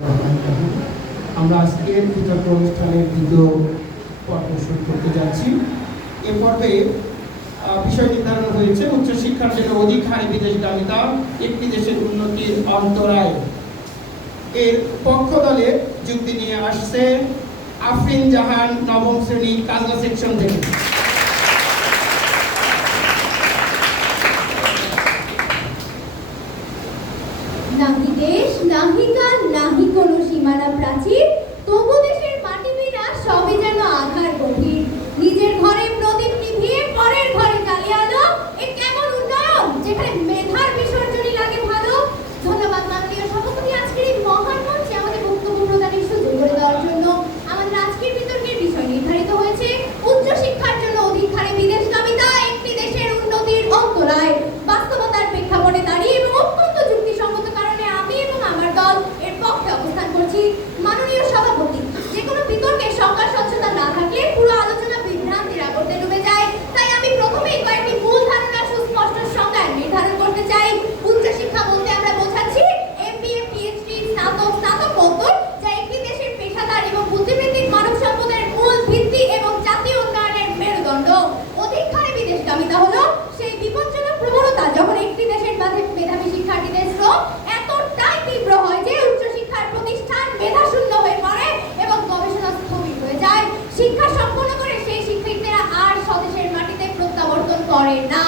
আমরা আজকে বিতর্ক অনুষ্ঠানের দ্বিতীয় পর্ব শুরু করতে যাচ্ছি। এ পর্বে বিষয় নির্ধারণ হয়েছে উচ্চশিক্ষার জন্য অধিক হারে বিদেশগামিতা একটি দেশের উন্নতির অন্তরায়। এর পক্ষ দলে যুক্তি নিয়ে আসছে আফরিন জাহান, নবম শ্রেণী, কাজলা সেকশন থেকে। নাহি দেশ, নাহি কাল, নাহি কোনো সীমানা প্রাচীর, তবু দেশের মাটি বিনা সবই যেন আধার গভীর। নিজের ঘরে প্রদীপ নিভিয়ে পরের ঘরে জ্বালিয়ে আলো, এ কেমন উন্নয়ন যেখানে মেধার বিসর্জনই লাগে ভালো। ধন্যবাদ মাননীয় সভাপতি আজকের এই মহান মঞ্চে আমাদের বক্তব্য প্রদানের সুযোগ করে দেওয়ার জন্য। আমাদের আজকের বিতর্কের বিষয় নির্ধারিত হয়েছে উচ্চশিক্ষার জন্য অধিক হারে বিদেশগামিতা একটি দেশের উন্নতির অন্তরায়। বাস্তবতার প্রেক্ষাপটে দাঁড়িয়ে এবং অত্যন্ত যুক্তিসঙ্গত কারণে আমি এবং আমার দল এর পক্ষে অবস্থান করছি। মাননীয় সভাপতি, যে কোনো বিতর্কে সংজ্ঞা স্বচ্ছতা না থাকলে পুরো আলোচনা বিভ্রান্তির আবর্তে ডুবে যায়। তাই আমি প্রথমেই কয়েকটি মূল ধারণা সুস্পষ্ট সংজ্ঞায় নির্ধারণ করতে চাই। উচ্চশিক্ষা বলতে আমরা বোঝাচ্ছি এমবিএ, পিএইচডি, স্নাতক, স্নাতকোত্তর, যা একটি দেশের পেশাদার এবং বুদ্ধিবৃত্তিক মানব সম্পদের মূল ভিত্তি এবং জাতীয় উন্নয়নের মেরুদণ্ড। অধিক হারে বিদেশগামিতা হলো সেই বিপজ্জনক প্রবণতা যখন একটি দেশের মাঝে মেধাবী শিক্ষার্থীদের স্রোত এতটাই তীব্র হয় যে উচ্চশিক্ষার প্রতিষ্ঠান মেধাশূন্য হয়ে পড়ে এবং গবেষণা স্থবির হয়ে যায়। শিক্ষা সম্পন্ন করে সেই শিক্ষার্থীরা আর স্বদেশের মাটিতে প্রত্যাবর্তন করে না।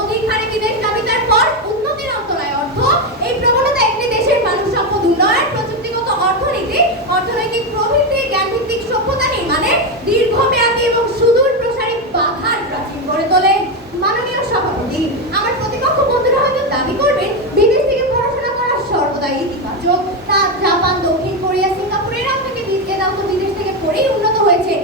অধিক হারে বিদেশগামিতার পর উন্নতির অন্তরায় অর্থ এই প্রবণতা একটি দেশের মানব সম্পদ উন্নয়ন, প্রযুক্তিগত অর্থনীতি, অর্থনৈতিক প্রবৃদ্ধি, জ্ঞানভিত্তিক সভ্যতা নির্মাণে দীর্ঘমেয়াদী এবং সুদূর প্রসারী বাধার প্রাচীর গড়ে তোলে। মাননীয় সভাপতি, আমার প্রতিপক্ষ বন্ধুরা হয়তো দাবি করবেন বিদেশ থেকে পড়াশোনা করা সর্বদাই ইতিবাচক। তা জাপান, দক্ষিণ কোরিয়া, সিঙ্গাপুর এরাও থেকে বিদেশ থেকে পড়েই উন্নত হয়েছে।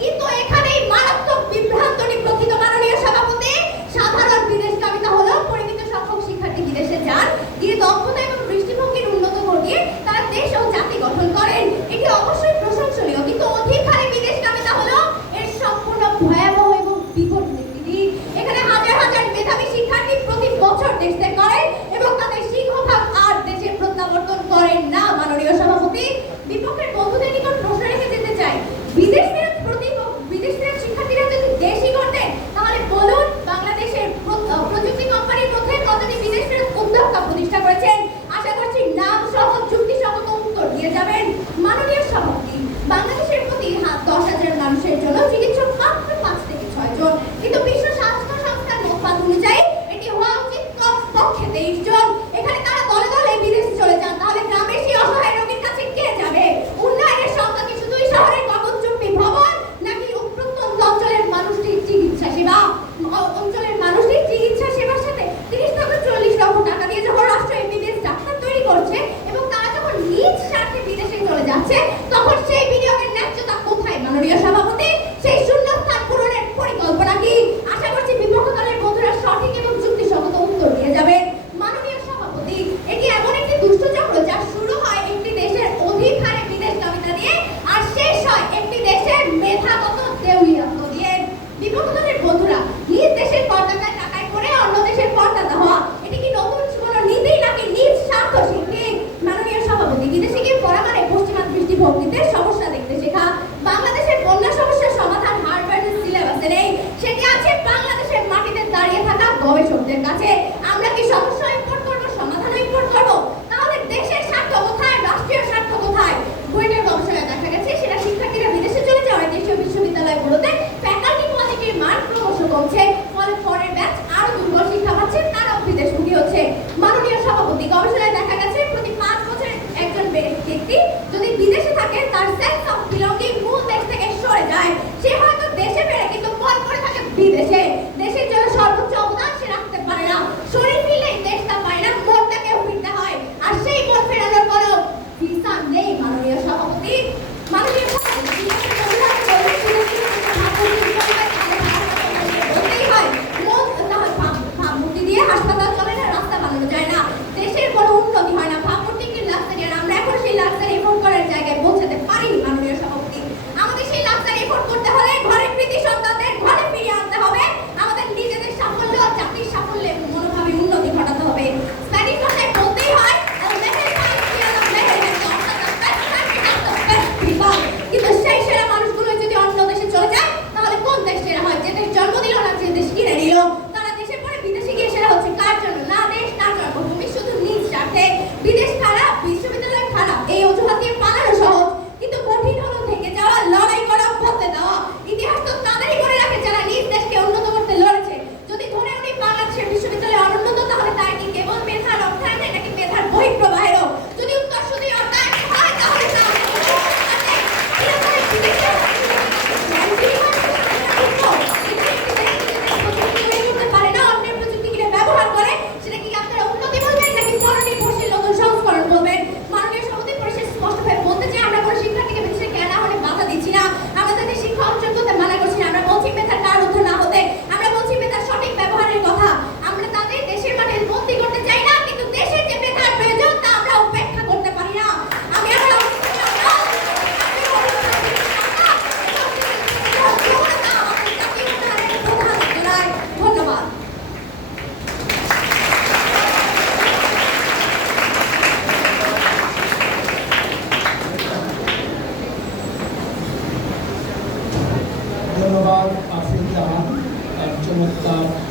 কিন্তু এখানেই মারাত্মক বিভ্রান্তটি প্রকৃত। মাননীয় সভাপতি, সাধারণ বিদেশগামিতা হলো পরিমিত সংখ্যক শিক্ষার্থী বিদেশে যান, গিয়ে দক্ষতা এবং দৃষ্টিভঙ্গির উন্নত ঘটিয়ে তারা দেশ ও জাতি গঠন করেন। এটি অবশ্যই প্রশংসনীয়, কিন্তু অধিক হারে বিদেশগামিতা হলো এর সম্পূর্ণ ভয়াবহ এবং বিপরীত দিক। এখানে হাজার হাজার মেধাবী শিক্ষার্থী প্রতি বছর দেশ ত্যাগ করেন এবং তাদের সিংহভাগ আর দেশে প্রত্যাবর্তন করেন না। মাননীয় সভাপতি, বিপক্ষের বন্ধুদের নিকট প্রশ্ন রেখে যেতে চাই, বিদেশ ফেরত শিক্ষার্থীরা যদি দেশই করতেন তাহলে বলুন বাংলাদেশের প্রযুক্তি কোম্পানির মধ্যে কতটি বিদেশ ফেরত উদ্যোক্তা প্রতিষ্ঠা করেছেন? আশা করছি নাম সহ যুক্তিসঙ্গত উত্তর দিয়ে যাবেন। মাননীয় সভাপতি, বাংলাদেশের প্রতি 10,000 মানুষের জন্য চিকিৎসক মাত্র 5 থেকে 6 জন, কিন্তু বিশ্ব স্বাস্থ্য সংস্থার মতবাদ অনুযায়ী এটি হওয়া উচিত কমপক্ষে 23 জন। এখানে তারা দলে দলে বিদেশে চলে যান, তাহলে গ্রামের সেই অসহায় রোগীর কাছে কে যাবে? উন্নয়নের সংখ্যা কি শুধুই শহরের গগনচুম্বী ভবন, নাকি প্রত্যন্ত অঞ্চলের মানুষটির চিকিৎসা সেবা? অঞ্চলের মানুষটির চিকিৎসা সেবার সাথে 30 থেকে 40 লক্ষ টাকা দিয়ে যখন রাষ্ট্র এমবিবিএস ডাক্তার তৈরি করছে এবং তারা যখন নিজ স্বার্থে বিদেশে চলে যাচ্ছে, তখন সেই বিনিয়োগের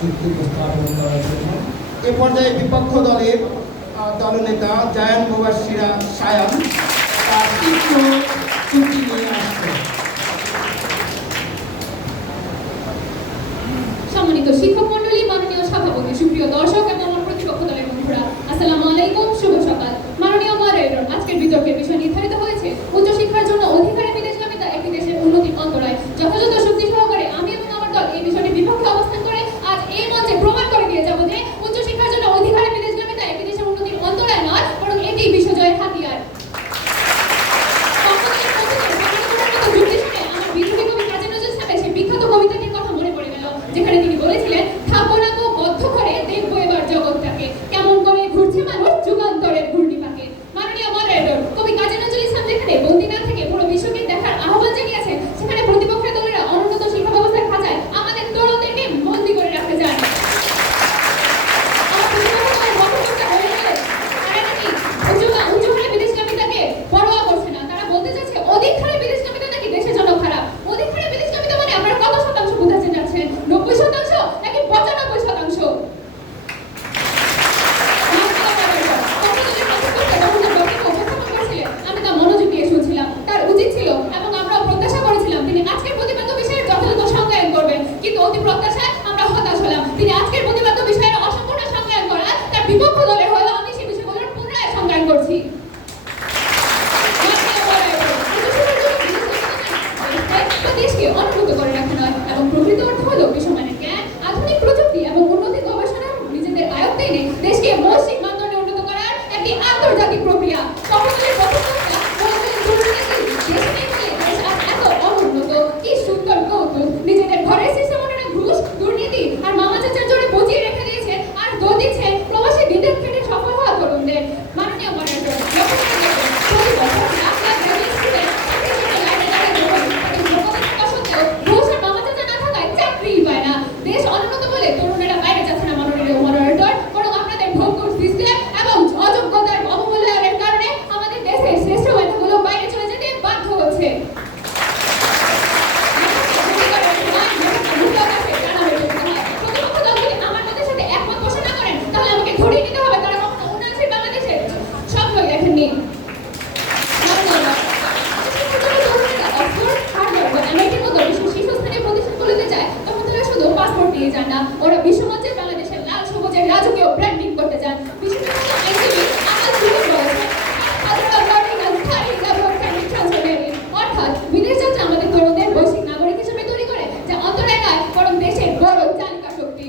যুক্তি উপস্থাপন করার জন্য। এ পর্যায়ে বিপক্ষ দলের দলনেতা জায়ান মুবাশশিরা সায়ান তার তীব্র যুক্তি নিয়ে আসছেন। সম্মানিত শিক্ষক মণ্ডলী, মাননীয় সভাপতি, সুপ্রিয় দর্শক এবং আমার প্রতিপক্ষ দলের বন্ধুরা, আসসালামু আলাইকুম, শুভ সকাল। মাননীয় মডারেটর, আজকের বিতর্কের বিষয় নির্ধারিত হয়েছে উচ্চশিক্ষার জন্য অধিকারী বিদেশগামিতা একটি দেশের উন্নতির অন্তরায়। যথাযথ শক্তি সহকারে আমি এবং আমার দল এই বিষয়টির বিপক্ষে অবস্থান করে আজ এই মঞ্চে প্রমাণ করে দিয়ে যাব যে উচ্চশিক্ষার জন্য অধিকারী বিদেশগামিতা একটি দেশের উন্নতির অন্তরায় নয়, বরং এটি বিশ্বজয়ের হাতিয়ার। যুক্তি শুনে আমার বিদ্রোহী কবি কাজী নজরুল ইসলামের সেই বিখ্যাত কবিতাটির কথা মনে পড়ে গেল, যেখানে তিনি বলেছিলেন, থাকবো না গো বদ্ধ করে, দেখবো এবার জগৎটাকে, কেমন করে ঘুরছে মানুষ যুগান্তরের ঘূর্ণিপাকে। মাননীয় মডারেটর, কবি কাজী নজরুল ইসলাম যেখানে বন্দি না থেকে পুরো বিশ্বকে দেখার আহ্বান জানিয়েছেন, সেখানে প্রতিপক্ষের দলেরা অনুন্নত শিক্ষা ব্যবস্থার খাঁচায় আমাদের তরুণদেরকে বন্দী করে রাখতে চান। আমার প্রতিপক্ষ দলের বক্তব্যটা হয়ে গেলে তারা নাকি উচ্চহারে বিদেশগামিতাকে পরোয়া করছে না। তারা বলতে চাচ্ছে অধিক হারে বিদেশগামিতা নাকি দেশের জন্য খারাপ। অধিক হারে বিদেশগামিতা মানে আপনারা কত শতাংশ বোঝাতে যাচ্ছেন? 90% নাকি 95%? আমি তা মনোযোগ দিয়ে শুনছিলাম। তার উচিত ছিল এবং আমরাও প্রত্যাশা করেছিলাম তিনি আজকের প্রতিপাদ্য বিষয়ের যথাযথ সংজ্ঞায়ন করবেন, কিন্তু অতি প্রত্যাশায় আমরা হতাশ হলাম। তিনি আজকের প্রতিপাদ্য বিষয়ের অসম্পূর্ণ সংজ্ঞায়ন করা তার বিপক্ষ দলের হলো আমি সেই বিষয়গুলোর পুনরায় সংজ্ঞায়ন করছি। দেশকে অনুন্নত করে রাখা নয় এবং প্রকৃত অর্থ হলো বিশ্বমানের জ্ঞান, আধুনিক প্রযুক্তি এবং উন্নতি গবেষণা নিজেদের আয়ত্তে এনে দেশকে বৈশ্বিক মানদণ্ডে উন্নত করার একটি আন্তর্জাতিক প্রক্রিয়া। সকলের প্রতিষ্ঠাতা বলছেন দেশ নেই বলে দেশ আজ এত অনুন্নত। কি সুন্দর কৌতুক! নিজেদের ঘরের সিস্টেমরা ঘুষ, দুর্নীতি আর মামা চাচার জোরে বজিয়ে রেখে দিয়েছে আর দোষ দিচ্ছে প্রবাসী বিদেশ খেটে সফল হওয়া তরুণদের। মাননীয় মডারেটর, প্রতি বছর লাখ লাখ গ্রাজুয়েট স্টুডেন্ট চাকরিই পায় না। দেশ অনুন্নত বলে তরুণেরা বাইরে যাচ্ছে না মাননীয় মডারেটর, বরং আপনাদের ভোগ্য সিস্টেম এবং অযোগ্যতার অবমূল্যায়নের কারণে আমাদের দেশের শ্রেষ্ঠ মেধাগুলো বাইরে চলে যেতে বাধ্য হচ্ছে। প্রতিপক্ষ দলগুলি আমার মতের সাথে একমত পোষণ না করেন, তাহলে আমাকে ধরিয়ে নিতে হবে তারা কখনো উন্নয়নশীল বাংলাদেশের স্বপ্নই দেখেননি। পাসপোর্ট নিয়ে যান না, ওরা বিশ্বমঞ্চে বাংলাদেশের লাল সবুজের রাজকীয় ব্র্যান্ডিং করতে চান। অর্থাৎ বিদেশ যাত্রা আমাদের তরুণদের বৈশ্বিক নাগরিক হিসেবে তৈরি করে, যা অন্তরায় নয় বরং দেশের বড় চালিকা শক্তি।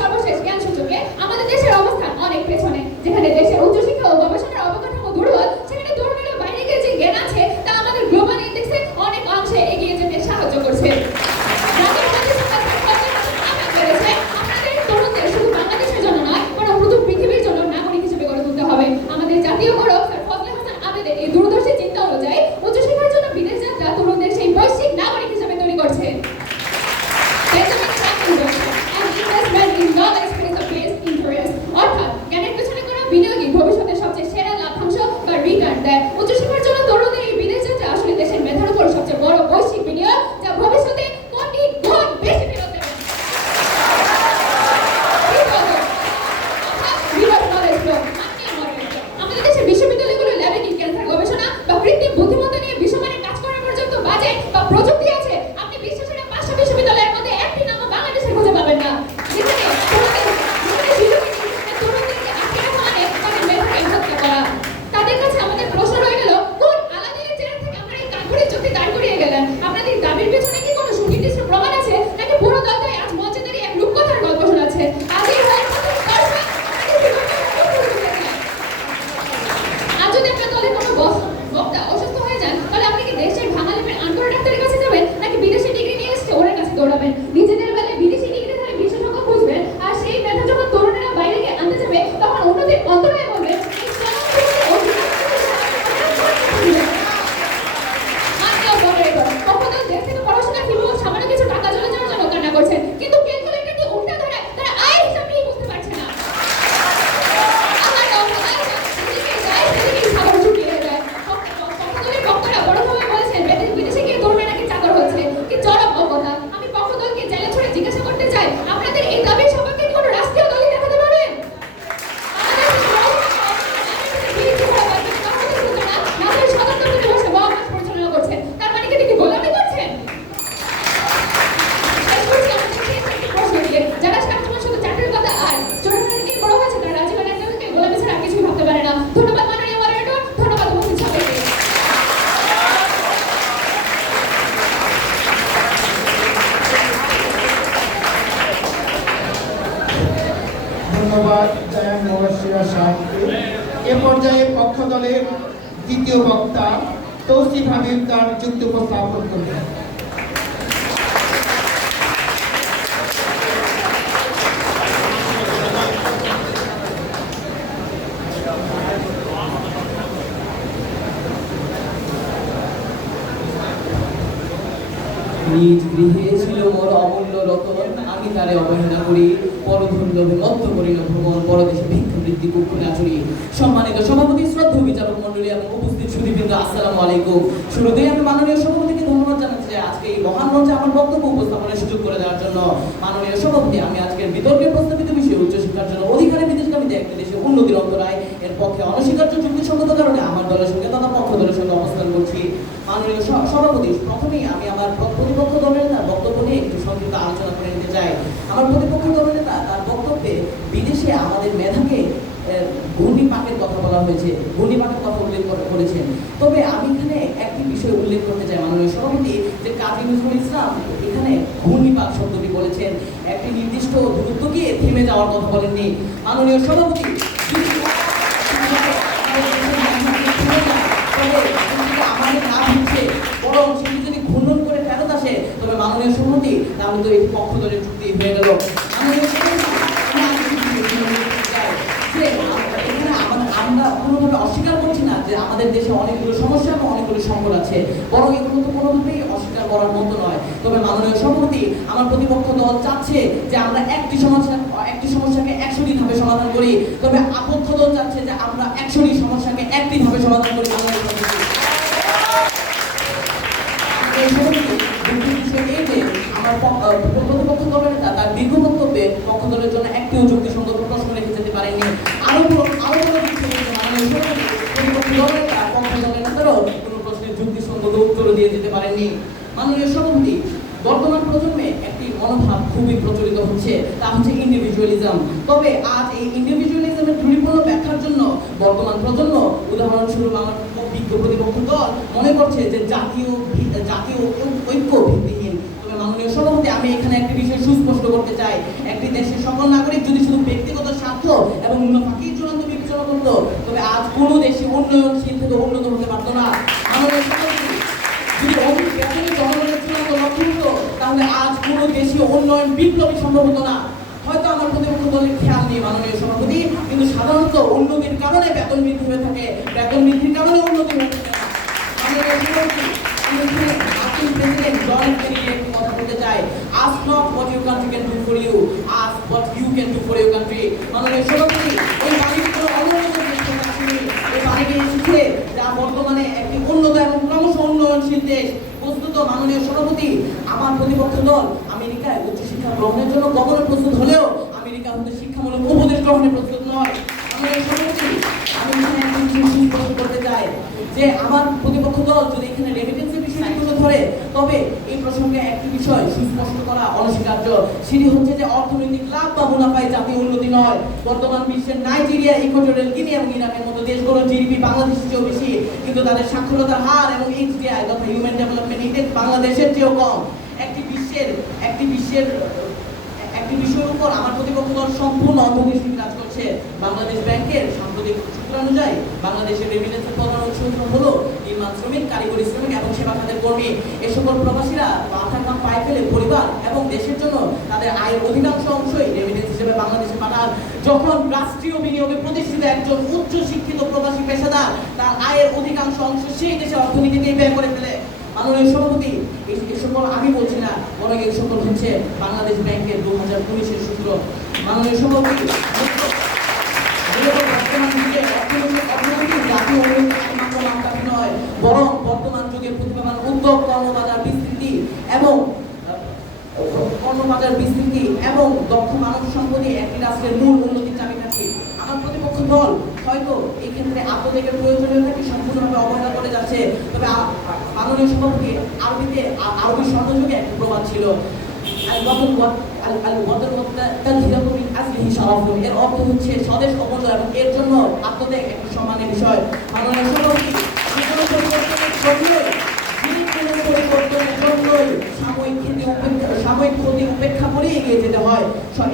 সর্বশেষ জ্ঞান সূচকে আমাদের দেশের অবস্থান অনেক পেছনে। যেখানে দেশের উচ্চশিক্ষা ও গবেষণার অবকাঠামো দুর্বল, সেখানে তরুণেরা বাইরে গিয়ে যে জ্ঞান আছে তা আমাদের গ্লোবাল ইন্ডেক্সে অনেক অংশে এগিয়ে যেতে সাহায্য করছে। আমাদের তরুণদের শুধু বাংলাদেশের জন্য নয়, বরং পুরো পৃথিবীর জন্য নাগরিক হিসেবে গড়ে তুলতে হবে। আমাদের জাতীয় গৌরব স্যার ফজলে হাসান আবেদের এই দূরদর্শী চিন্তা অনুযায়ী উচ্চশিক্ষার জন্য বিদেশ যাত্রা তরুণদের সেই বৈশ্বিক নাগরিক হিসেবে তৈরি করছে। অর্থাৎ জ্ঞানের পেছনে করা বিনিয়োগই ভবিষ্যতের সবচেয়ে সেরা লাভাংশ বা রিটার্ন দেয়। উচ্চশিক্ষার জন্য তরুণদের এই বিদেশ যাত্রা আসলে দেশের মেধার উপর সবচেয়ে বড় বৈশ্বিক বিনিয়োগ, যা ভবিষ্যতে কোটি গুণ বেশি ফেরত দেবে। আমাদের দেশের বিশ্ববিদ্যালয়গুলো ল্যাবে ক্যান্সার গবেষণা বা কৃত্রিম বুদ্ধিমত্তা নিয়ে বিশ্বমানের কাজ করার পর্যন্ত বাজেট বা প্রযুক্তি আছে। আপনি বিশ্বের 5টা বিশ্ববিদ্যালয়ের মধ্যে একটি নামও বাংলাদেশে খুঁজে পাবেন না, যেখানে তাদের কাছে আমাদের প্রশ্ন রয়ে গেল, কোন আলাদিনের চেয়ার থেকে আপনারা এই কাঠুরে চুক্তি দাঁড় করিয়ে গেলেন? আপনাদের দাবির পেছনে কি কোনো সুনির্দিষ্ট প্রমাণ আছে, নাকি পুরো দলটাই আজ মঞ্চে দাঁড়িয়ে এক রূপকথার গল্প শোনাচ্ছে? আজ যদি আপনার দলের কোনো বক্তা অসুস্থ হয়ে যান, তাহলে আপনি কি দেশের ভাঙালিপের আনকোর ডাক্তারের কাছে যাবেন, নাকি বিদেশি ডিগ্রি নিয়ে এসে ওর কাছে দৌড়াবেন? নিজেদের বেলায় বিদেশি ডিগ্রি ধরে বিশেষজ্ঞ খুঁজবেন, আর সেই মেধা যখন তরুণেরা বাইরে গিয়ে আনতে যাবে, তখন উন্নতির অন্তরায় বলবে পড়াশোনা কিংবা সামান্য কিছু টাকা জলে যাওয়ার জন্য কান্না করছেন, কিন্তু ক্যালকুলেটরটি উল্টা ধরে তারা আয় হিসাব নিয়ে বুঝতে পারছে না। বক্তারা বড়ভাবে বলেছেন বিদেশে গিয়ে তরুণেরা নাকি চাকর হচ্ছে, ধন্যবাদ মাননীয় মডারেটর, ধন্যবাদ উপস্থিত সবাইকে। ধন্যবাদ জয়া মোবাশিরা সাহেবকে। এ পর্যায়ে পক্ষ দলের দ্বিতীয় বক্তা তৌসিফ হাবিব তার যুক্তি উপস্থাপন করবেন। নিজ গৃহে ছিল মোর অমূল্য রতন, আমি তারে অবহেলা করি, পরধন লোভে মত্ত করি না ভ্রমণ, পরদেশে ভিক্ষাবৃত্তি কুক্ষুরে আচরি। সম্মানিত সভাপতি, শ্রদ্ধেয় বিচারক মণ্ডলী এবং উপস্থিত সুধীবৃন্দ, আসসালামু আলাইকুম। শুরুতেই আমি মাননীয় সভাপতিকে ধন্যবাদ জানাচ্ছি যে আজকে এই মহান মঞ্চে আমার বক্তব্য উপস্থাপনের সুযোগ করে দেওয়ার জন্য। মাননীয় সভাপতি, আমি আজকের বিতর্কের প্রস্তাবিত বিষয়ে উচ্চশিক্ষার জন্য অধিকারে বিদেশগামীতে একটি দেশের উন্নতির অন্তরায় এর পক্ষে অনস্বীকার্য যুক্তিসঙ্গত কারণে আমার দলের সঙ্গে তথা পক্ষ দলের সঙ্গে অবস্থান করছি। মাননীয় সভাপতি, প্রথমেই আমি আমার প্রতিপক্ষ দলের নেতা বক্তব্য নিয়ে একটু সংক্ষিপ্ত আলোচনা করে নিতে চাই। আমার প্রতিপক্ষ দলের নেতা তার বক্তব্যে বিদেশে আমাদের মেধাকে ঘূর্ণিপাকের কথা বলা হয়েছে, ঘূর্ণিপাকের কথা উল্লেখ করেছেন। তবে আমি এখানে একটি বিষয় উল্লেখ করতে চাই মাননীয় সভাপতি, যে কাজী নজরুল ইসলাম এখানে ঘূর্ণিপাক শব্দটি বলেছেন, একটি নির্দিষ্ট দূরত্ব গিয়ে থেমে যাওয়ার কথা বলেননি। মাননীয় সভাপতি, আমাদের না হচ্ছে বরং সেটি যদি ঘূর্ণন করে ফেরত আসে, তবে মাননীয় সভাপতি তাহলে তো এই পক্ষ দলের চুক্তি হয়ে গেল। মাননীয় সভাপতি, আমরা কোনোভাবে অস্বীকার করছি না যে আমাদের দেশে অনেকগুলো সমস্যা এবং অনেকগুলো সংকট আছে, বরং এগুলো তো কোনোভাবেই অস্বীকার করার মতো নয়। তবে মাননীয় সভাপতি, আমার প্রতিপক্ষ দল চাচ্ছে যে আমরা একটি সমস্যাকে 100টি ধাপে সমাধান করি, তবে আপক্ষ দল চাচ্ছে যে আমরা 100টি সমস্যাকে একটি ধাপে সমাধান করি। আমার প্রতিপক্ষ দলের নেতা তার দীর্ঘ বক্তব্যে পক্ষ দলের জন্য একটিও যুক্তিসঙ্গত প্রশ্ন রেখে যেতে পারেননি। আরো বড় কোনো প্রশ্নের যুক্তিসঙ্গত উত্তর দিয়ে যেতে পারেননি। মাননীয় সভাপতি, বর্তমান প্রজন্মে একটি মনোভাব খুবই প্রচলিত হচ্ছে, তা হচ্ছে ইন্ডিভিজুয়ালিজম। তবে আজ এই ইন্ডিভিজুয়ালিজমের ত্রুটিপূর্ণ ব্যাখ্যার জন্য বর্তমান প্রজন্ম, উদাহরণস্বরূপ আমার বিজ্ঞ প্রতিপক্ষ দল মনে করছে যে জাতীয় ঐক্য ভিত্তিহীন। তবে মাননীয় সভাপতি, আমি এখানে একটি বিষয় সুস্পষ্ট করতে চাই, একটি দেশের সকল নাগরিক যদি শুধু ব্যক্তিগত স্বার্থ এবং মুনাফাকেই চূড়ান্ত বিবেচনা করত, তবে আজ কোনো দেশে উন্নয়নশীল থেকে উন্নত হতে পারত না। মাননীয় সভাপতি, যদি অধিক বেতনের জনগণের চূড়ান্ত লক্ষ্য হতো, তাহলে আজ কোনো দেশীয় উন্নয়ন বিপ্লবী সম্ভব হতো না। হয়তো আমার প্রতিপক্ষ দলের খেয়াল নেই মাননীয় সভাপতি, কিন্তু সাধারণত উন্নতির কারণে বেতন বৃদ্ধি হয়ে থাকে, বেতন বৃদ্ধির কারণে উন্নতি হয়ে থাকে না। মাননীয় সভাপতি, প্রেসিডেন্ট জন এফ কেনেডি একটি কথা বলতে চাই, ask not what your country can do for you, ask what you can do for your country। মাননীয় সভাপতি, এই বাণীগুলো এই বাণীকে এসেছে যা বর্তমানে একটি উন্নত এবং ক্রমশ উন্নয়নশীল দেশ। বস্তুত মাননীয় সভাপতি, আমার প্রতিপক্ষ দল আমেরিকায় উচ্চশিক্ষা গ্রহণের জন্য গমনে প্রস্তুত হলেও আমেরিকা হতে শিক্ষামূলক উপদেশ গ্রহণে প্রস্তুত নয়। মাননীয় সভাপতি, আমি এখানে একটি বিষয় সুস্পষ্ট করতে চাই যে আমার প্রতিপক্ষ দল যদি এখানে রেমিটেন্সের বিষয়টি তুলে ধরে, তবে এই প্রসঙ্গে একটি বিষয় সুস্পষ্ট করা অনস্বীকার্য, সেটি হচ্ছে যে অর্থনৈতিক লাভ বা মুনাফায় জাতীয় উন্নতি নয়। বর্তমান বিশ্বের নাইজেরিয়া, ইকুয়েটরিয়াল গিনি এবং ইরাকের মতো দেশগুলোর জিডিপি বাংলাদেশের চেয়েও বেশি, কিন্তু তাদের সাক্ষরতার হার এবং এইচডিআই তথা হিউম্যান ডেভেলপমেন্ট ইন্ডেক্স বাংলাদেশের চেয়েও কম। একটি বিষয়ের উপর আমার প্রতিপক্ষ দল সম্পূর্ণ অন্ধবিশ্বাস কাজ করছে। বাংলাদেশ ব্যাংকের সাম্প্রতিক সূত্রানুযায়ী বাংলাদেশের রেমিটেন্সের প্রধান উৎস হলো নির্মাণ শ্রমিক, কারিগরি শ্রমিক এবং সেবা খাতের কর্মী। এ সকল প্রবাসীরা মাথার ঘাম পায়ে ফেলে পরিবার এবং দেশের জন্য তাদের আয়ের অধিকাংশ অংশই রেমিটেন্স হিসেবে বাংলাদেশে পাঠান। যখন রাষ্ট্রীয় বিনিয়োগে প্রতিষ্ঠিত একজন উচ্চ শিক্ষিত প্রবাসী পেশাদার তার আয়ের অধিকাংশ অংশ সেই দেশের অর্থনীতিতেই ব্যয় করে ফেলে। মাননীয় সভাপতি, এই সকল আমি বলছি না, বরং এই সকল হচ্ছে বাংলাদেশ ব্যাংকের 2019-এর সূত্র। মাননীয় সভাপতি, বর্তমান যুগে অর্থনৈতিক জাতীয় উন্নয়ন একমাত্র মাপকাঠি নয়, বরং বর্তমান যুগে প্রতিভাবান উদ্যোগ, কর্মবাজার বিস্তৃতি এবং দক্ষ মানব সম্পদই একটি রাষ্ট্রের মূল উন্নতির চাবিকাঠি। আমার প্রতিপক্ষ দল হয়তো এই ক্ষেত্রে আত্মত্যাগের প্রয়োজনীয়তাকে সম্পূর্ণভাবে অবহেলা করে যাচ্ছে। তবে মাননীয় সভাপতি, আরবি স্বর্ণযুগে একটি প্রবাদ ছিল, এর অর্থ হচ্ছে স্বদেশ অমূল্য এবং এর জন্য আত্মত্যাগ একটি সম্মানের বিষয়। মাননীয় সভাপতি, যেকোনো পরিবর্তনের জন্যই সাময়িক ক্ষতি উপেক্ষা করে এগিয়ে যেতে হয়।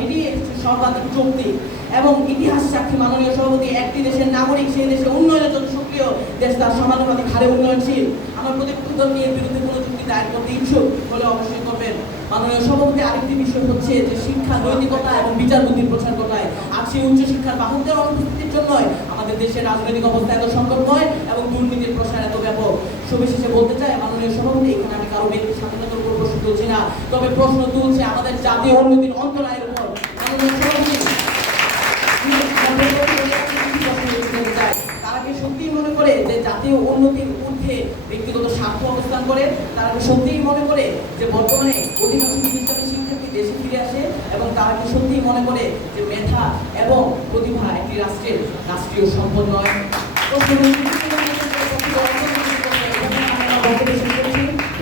এটি একটি সর্বাধিক যৌক্তিক এবং ইতিহাস সাক্ষী। মাননীয় সভাপতি, একটি দেশের নাগরিক সেই দেশের উন্নয়নের জন্য সক্রিয়, দেশ তার সমানুপাতিক হারে উন্নয়নশীল। আমার প্রতিপক্ষকে এর বিরুদ্ধে কোনো যুক্তি দায়ের করতে ইচ্ছুক হলে অবশ্যই করবেন। মাননীয় সভাপতি, আরেকটি বিষয় হচ্ছে যে শিক্ষা, নৈতিকতা এবং বিচার বুদ্ধির প্রচার ঘটায়। আজ সেই উচ্চশিক্ষার বাহকদের অনুপস্থিতির জন্যই আমাদের দেশের রাজনৈতিক অবস্থা এত সংকটময় এবং দুর্নীতির প্রসার এত ব্যাপক। সবিশেষে বলতে চাই, মাননীয় সভাপতি, এখানে আমি কারো ব্যক্তি স্বাধীনতার উপর প্রশ্ন তুলছি না, তবে প্রশ্ন তুলছে আমাদের জাতীয় উন্নতির অন্তরায়ের উপর। মাননীয় সভাপতি, তারা কি সত্যিই মনে করে যে জাতীয় উন্নতির ঊর্ধ্বে ব্যক্তিগত স্বার্থ অবস্থান করে? তারা কি সত্যিই মনে করে যে বর্তমানে অধিকাংশ বিদেশি শিক্ষার্থী দেশে ফিরে আসে? এবং তারা কি সত্যিই মনে করে যে মেধা এবং প্রতিভা একটি রাষ্ট্রের রাষ্ট্রীয় সম্পদ নয়?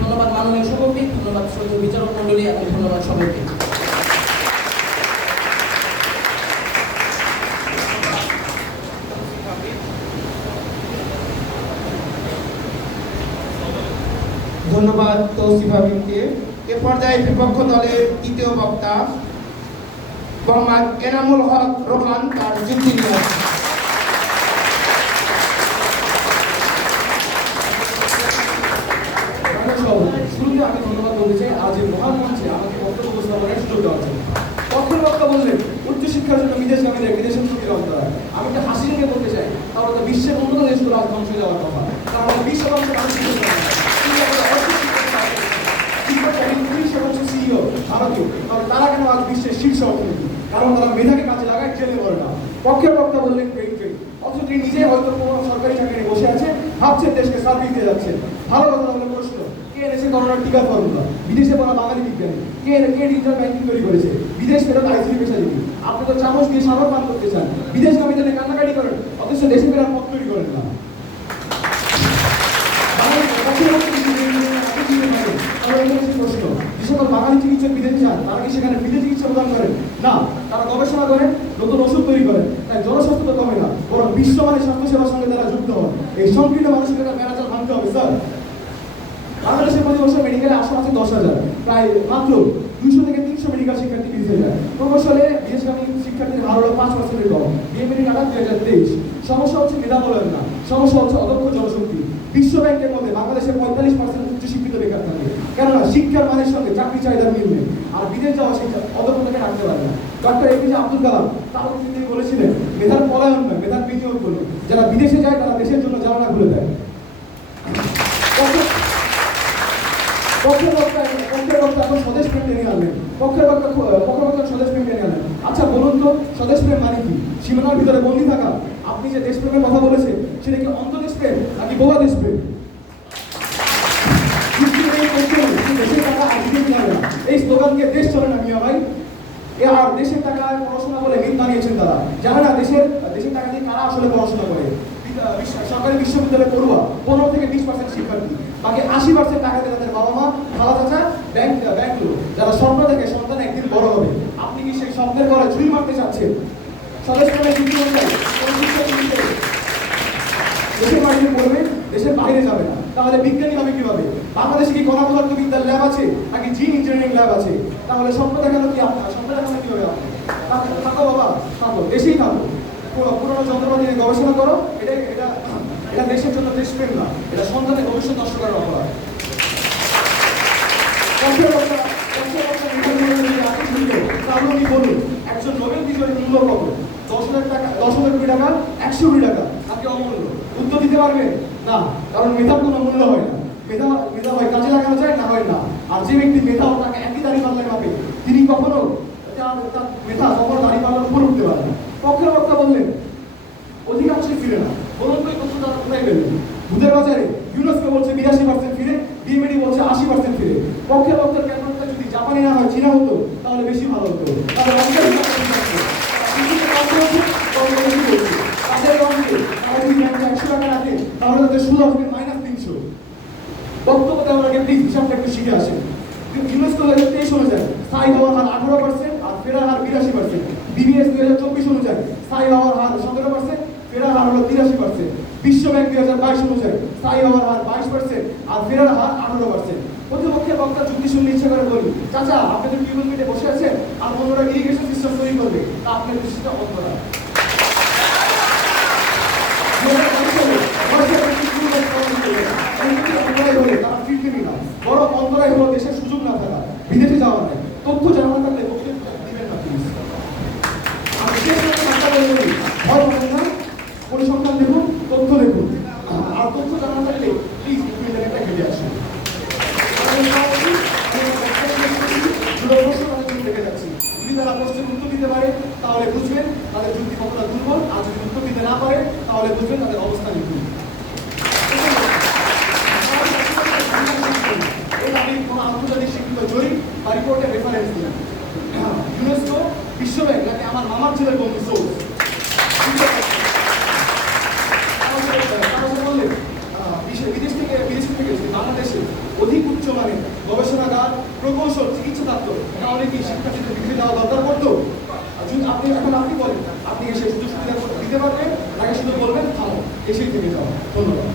ধন্যবাদ মাননীয় সভাপতি, ধন্যবাদ শ্রদ্ধেয় বিচারক মণ্ডলী এবং ধন্যবাদ সবাইকে। ধন্যবাদ তৌসিফ আবিদকে। এ পর্যায়ে বিপক্ষ দলের তৃতীয় বক্তা মোহাম্মদ এনামুল হক রোহান তার যুক্তি নিয়ে আসছেন। শুরুতে আমি ধন্যবাদ বলতে চাই আজ এই মহান মঞ্চে আমাকে বক্তব্য উপস্থাপনের সুযোগ দেওয়ার জন্য। পক্ষের বক্তা বললেন উচ্চশিক্ষার জন্য বিদেশগামীদের বিদেশের নীতির অন্তরায়। আমি একটা হাসি রেখে বলতে চাই, তাহলে তো বিশ্বের উন্নত দেশগুলো আজ ধ্বংস হয়ে যাওয়ার কথা, কারণ আমরা 20% মানুষ সিইও ভারতীয়, কারণ তারা কেন আজ বিশ্বের শীর্ষ অর্থনীতি? কারণ তারা মেধাকে কাজে লাগায়, ট্রেনে করে না। পক্ষের বক্তা বললেন ট্রেন ট্রেন, অথচ তিনি নিজে হয়তো কোনো সরকারি চাকরি বসে আছে, ভাবছেন দেশকে সার্ভিস দিয়ে যাচ্ছেন। ভালো কথা হলে প্রশ্ন, কে এনেছে করোনার টিকা ফর্মুলা? বিদেশে পড়া বাঙালি বিজ্ঞানী। কে ডিজিটাল ব্যাংকিং তৈরি করেছে? বিদেশ ফেরত আইসিডি পেশাজীবী। আপনি তো চামচ দিয়ে সাগর পান করতে চান, বিদেশগামীদের কান্নাকাটি করেন, অথচ দেশে ফেরার পথ তৈরি করেন না। প্রশ্ন, যে সকল বাঙালি চিকিৎসক বিদেশে যান, তারা কি সেখানে বিদেশি চিকিৎসা প্রদান করেন? না, তারা গবেষণা করেন, নতুন ওষুধ তৈরি করেন। তাই জনস্বাস্থ্য তো কমে না, বরং বিশ্বমানের স্বাস্থ্যসেবার সঙ্গে তারা যুক্ত হন। এই সংকীর্ণ মানসিকতা ম্যানেজার ভাঙতে হবে। স্যার, বাংলাদেশে প্রতি বছর মেডিকেলে আসা আছে 10,000, প্রায় মাত্র 200 থেকে 300 মেডিকেল শিক্ষার্থী বিদেশে যায়। প্রকৌশলে বিদেশগামী শিক্ষার্থীর হার হলো 5% কম। বিএমএডি ডাটা 2023। সমস্যা হচ্ছে মেধা বলেন না, সমস্যা হচ্ছে অদক্ষ জনশক্তি। বিশ্ব ব্যাংকের মধ্যে বাংলাদেশে 45% উচ্চশিক্ষিত বেকার থাকে, কেননা শিক্ষার মানের সঙ্গে চাকরি চাহিদার মিল নেই। আর বিদেশ যাওয়া শিক্ষা অদক্ষতাকে রাখতে পারে না। ডক্টর এপিজে আব্দুল কালাম তাও তিনি বলেছিলেন, মেধার পলায়ন নয়, মেধার বিনিয়োগ করুন। যারা বিদেশে যায় তারা দেশের জন্য জানালা খুলে দেয়। পক্ষের বক্তা এখন স্বদেশ প্রেম টেনে আনলেন। পক্ষের বক্তা স্বদেশ প্রেম টেনে আনলেন। আচ্ছা বলুন তো, স্বদেশ প্রেম মানে কি? সীমানার ভিতরে বন্দী থাকা? আপনি যে দেশপ্রেমের কথা বলেছেন, সেটা কি অন্তর্দেশ প্রেম নাকি বোবা দেশ প্রেম? দেশের টাকা আর দিতে যাবে না, এই স্লোগানকে দেশ চলে না মিয়া ভাই। আর দেশের টাকায় পড়াশোনা বলে মিথ বানিয়েছেন তারা। জানে না দেশের টাকা দিয়ে কারা আসলে পড়াশোনা করে। সরকারি বিশ্ববিদ্যালয়ে পড়ুয়া 15 থেকে 20% শিক্ষার্থী, বাকি 80% টাকা দেয় তাদের বাবা মা, খালা চাচা, ব্যাংক লোক, যারা স্বপ্ন দেখে সন্তান একদিন বড় হবে। আপনি কি সেই স্বপ্নের ঘরে ঝুড়ি মারতে চাচ্ছেন? স্বদেশ প্রেমে যুক্তি অনুযায়ী দেশের মাটিতে পড়বে, দেশের বাইরে যাবে না, তাহলে বিজ্ঞানী হবে কিভাবে? বাংলাদেশে কি কণা পদার্থবিদ্যার ল্যাব আছে নাকি জিন ইঞ্জিনিয়ারিং ল্যাব আছে? তাহলে স্বপ্ন দেখানো কি আপনার? স্বপ্ন দেখানো কি হবে আপনি? থাকো বাবা, থাকো, দেশেই থাকো, পুরোনো যন্ত্রপাতি নিয়ে গবেষণা করো। এটা দেশের জন্য দেশপ্রেম না, এটা সন্তানের ভবিষ্যৎ নষ্ট করার অপরাধ। তাহলে উনি বলুন, একজন নোবেল বিজয়ীর মূল্য কত? 10,000 কোটি টাকা, 100 কোটি টাকা, নাকি অমূল্য? উত্তর দিতে পারবেন না, কারণ মেধার কোনো মূল্য হয় না। মেধা হয় কাজে লাগানো যায়, না হয় না। আর যে ব্যক্তি মেধা ও তাকে একই দাড়ি পাল্লায় মাপে, তিনি কখনো তার মেধা কখনো দাড়ি পাল্লার উপর উঠতে পারে না। পক্ষের বক্তা বললেন অধিকাংশই ফিরে না। বলুন তো এই তথ্য তারা কোথায় পেলেন? ভূতের বাজারে ইউনেস্কো বলছে 82% ফিরে, বিএমএডি বলছে 80% ফিরে। পক্ষের বক্তার ক্যালকুলেটর যদি জাপানি না হয়, চীনা হতো, তাহলে বেশি ভালো হতো। তাহলে তাদের সুদ আসবে -300। বক্তব্য দেওয়ার আগে প্লিজ হিসাবটা একটু শিখে আসেন। ইউনেস্কো 2023 অনুযায়ী স্থায়ী হওয়ার হার 18%, আর ফেরার হার 82%। বিবিএস 2024 অনুযায়ী স্থায়ী হওয়ার হার 17%, ফেরার হার হলো 83%। বিশ্ব ব্যাংক 2022 অনুযায়ী স্থায়ী হওয়ার হার 22%, আর ফেরার হার 18%। প্রতিপক্ষের বক্তা যুক্তি শুনলে ইচ্ছা করে বলি, চাচা আপনি তো টিউবওয়েল মিটে বসে আছেন, আর অন্যরা ইরিগেশন সিস্টেম তৈরি করবে, তা আপনার দৃষ্টিটা অন্ধকার। তারা ফিরতেনি না, বড় অন্তরায় হলো দেশের সুযোগ না থাকা, বিদেশে যাওয়া নাই। তথ্য জানা থাকলে বক্তব্য দিবেন না প্লিজ। আমি শেষ করে কথা বলে বলি, ভয় পাবেন না, পরিসংখ্যান দেখুন, তথ্য দেখুন, আর তথ্য জানা থাকলে প্লিজ ইন্টারনেটটা ঘেটে আসুন। দেখে যাচ্ছি, যদি তারা প্রশ্নের উত্তর দিতে পারে তাহলে বুঝবেন তাদের যুক্তি কতটা দুর্বল, আর যদি উত্তর দিতে না পারে তাহলে বুঝবেন তাদের অবস্থা নির্ভুল। আমি কোনো আন্তর্জাতিক স্বীকৃত জরিপ বা রিপোর্টের রেফারেন্স দিই। ইউনেস্কো, বিশ্ব ব্যাংক নাকি আমার মামার ছেলের বন্ধু সোর্স বললেন বিদেশ থেকে বাংলাদেশে অধিক উচ্চমানের গবেষণাগার, প্রকৌশল, চিকিৎসা থাকতো, তাহলে কি শিক্ষার্থীদের বিদেশে যাওয়া দরকার পড়তো? আপনি বলেন, আপনি এসে সুযোগ সুবিধা দিতে পারবেন নাকি শুধু বলবেন থামো, এসেই থেকে যাওয়া। ধন্যবাদ।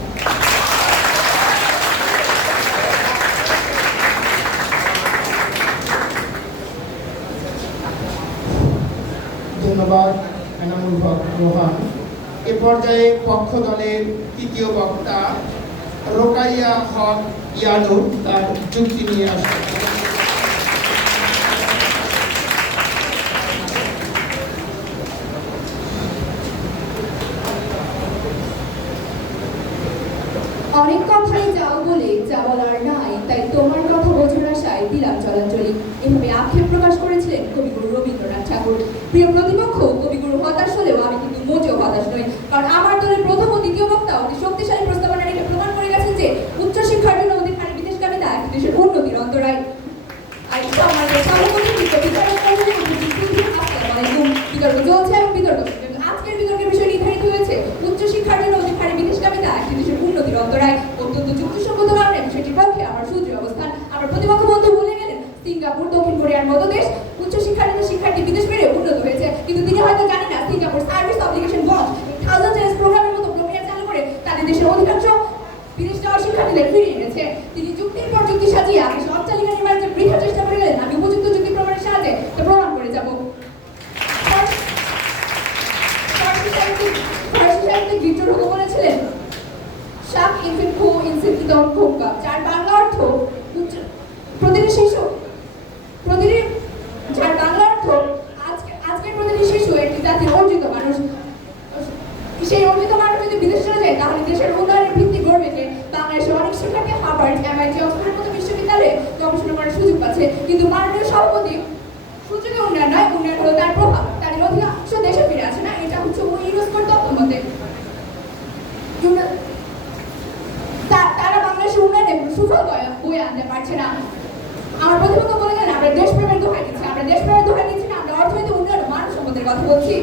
ধন্যবাদ এনামুল হক রোহান। এ পর্যায়ে পক্ষ দলের তৃতীয় বক্তা রোকাইয়া হক ইয়ানু তার যুক্তি নিয়ে আসবেন। অনেক কথাই যাও বলে যা বলার নাই, তাই তোমার কথা বোঝার আশায় দিলাম চলাচলি। এভাবে আক্ষেপ প্রকাশ করেছিলেন কবিগুরু রবীন্দ্রনাথ ঠাকুর। প্রিয় প্রতিপক্ষ কবিগুরু হতাশ হলেও আমি কিন্তু মোটেও হতাশ নই, কারণ আমার দলের প্রথম ও দ্বিতীয় বক্তা অতি শক্তিশালী প্রস্তাবনা রেখে প্রমাণ করে গেছেন যে উচ্চশিক্ষার জন্য অধিকারী বিদেশগামীরা এক দেশের উন্নতির অন্তরায়। বিতর্ক চলছে এবং আজকের বিতর্কের বিষয় নির্ধারিত হয়েছে উচ্চশিক্ষার জন্য অধিকারী বিদেশগামীরা একটি দেশের উন্নতির অন্তরায়। অত্যন্ত যুক্তিসঙ্গত কারণে বিষয়টির পক্ষে আমার সুদৃঢ় অবস্থান। আমার প্রতিপক্ষ বন্ধু বলে গেলেন সিঙ্গাপুর, দক্ষিণ কোরিয়ার মতো দেশ উচ্চশিক্ষার জন্য শিক্ষার্থী বিদেশ বেড়ে উন্নত হয়েছে, কিন্তু তিনি হয়তো জানেন না Singapore service obligation bond thousand change প্রোগ্রামের মতো প্রক্রিয়া চালু করে তাদের দেশের অধিকাংশ বিদেশ যাওয়া শিক্ষার্থীদের ফিরিয়ে এনেছে। তিনি যুক্তির পর যুক্তি সাজিয়ে আগে অট্টালিকা নির্মাণের বৃথা চেষ্টা করে গেলেন। আমি উপযুক্ত যুক্তি প্রমাণের সাহায্যে তা প্রমাণ করে যাব। বিদ্রোহ বলেছিলেন শাক ইনফিনকো ইনসিকিদন কোকা, যার বাংলা অর্থ প্রতিটি শিশু, যার বাংলা অর্থ আজকের প্রতিটি শিশু একটি জাতির অর্জিত মানুষ। সেই অর্জিত মানুষ যদি বিদেশে চলে যায় তাহলে দেশের উন্নয়নের ভিত্তি গড়বে যে বাংলাদেশে অনেক শিক্ষার্থী হার্ভার্ড, এমআইটি, অক্সফোর্ডের মতো বিশ্ববিদ্যালয়ে গবেষণা করার সুযোগ পাচ্ছে, কিন্তু মাননীয় সভাপতি সুযোগে উন্নয়ন নয়, উন্নয়ন হলো তার প্রভাব, তার অধিকাংশ দেশে ফিরে আসে না। এটা হচ্ছে ইউনেস্কোর তথ্য মতে। তারা বাংলাদেশের উন্নয়নে সুফল বয়ে আনতে পারছে না। আমার প্রতিপক্ষ বলে গেলেন আমরা দেশপ্রেমের দোহাই দিচ্ছি, আমরা দেশপ্রেমের দোহাই দিচ্ছি না, আমরা অর্থনৈতিক উন্নয়ন ও মানব সম্পদের কথা বলছি।